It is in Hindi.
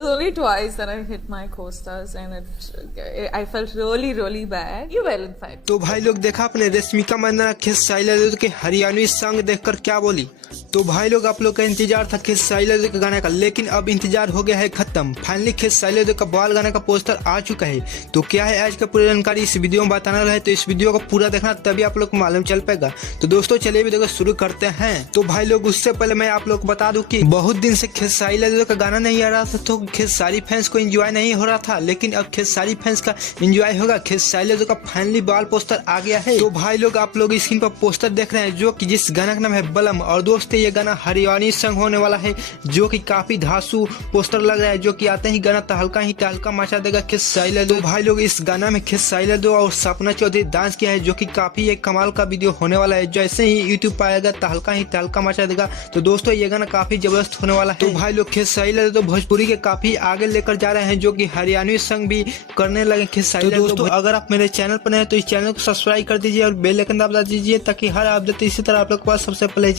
Only twice that I hit my co-stars and I felt really bad. You well in fact. तो भाई लोग देखा आपने रश्मिका मंदाना खेसारी लाल के हरियाणवी सॉन्ग देखकर क्या बोली। तो भाई लोग आप लोग का इंतजार था खेसारी लाल के गाने का, लेकिन अब इंतजार हो गया है खत्म। फाइनली खेसारी लाल का बाल गाने का पोस्टर आ चुका है। तो क्या है आज का पूरी जानकारी इस वीडियो में बताना रहा है, तो इस वीडियो को पूरा देखना तभी आप लोग को मालूम चल पाएगा। तो दोस्तों चलिए वीडियो को शुरू करते हैं। तो भाई लोग उससे पहले मैं आप लोग को बता दूं कि बहुत दिन से खेसारी लाल का गाना नहीं आ रहा था, तो खेसारी फैंस को एंजॉय नहीं हो रहा था, लेकिन अब खेसारी फैंस का एंजॉय होगा। खेसारी लाल का फाइनली बाल पोस्टर आ गया है। तो भाई लोग आप लोग स्क्रीन पर पोस्टर देख रहे हैं, जो कि जिस गाना का नाम है बलम। और दोस्तों ये गाना हरियाणवी सॉन्ग होने वाला है, जो कि काफी धांसू पोस्टर लग रहा है, जो कि आते ही गाना तहलका मचा देगा खेसारी लाल। तो भाई लोग इस गाना में खेसारी लाल और सपना चौधरी डांस किया है, जो कि काफी एक कमाल का वीडियो होने वाला है। जैसे ही यूट्यूब पर आएगा तहलका मचा देगा। तो दोस्तों ये गाना काफी जबरदस्त होने वाला है। तो भाई लोग खेसारी लाल तो भोजपुरी के काफी आगे लेकर जा रहे हैं, जो कि हरियाणवी सॉन्ग भी करने लगे खेसारी लाल। दोस्तों अगर आप मेरे चैनल पर नए हैं तो इस चैनल को सब्सक्राइब कर दीजिए और बेल आइकन दबा दीजिए, ताकि हर अपडेट इसी तरह आप लोग के पास सबसे पहले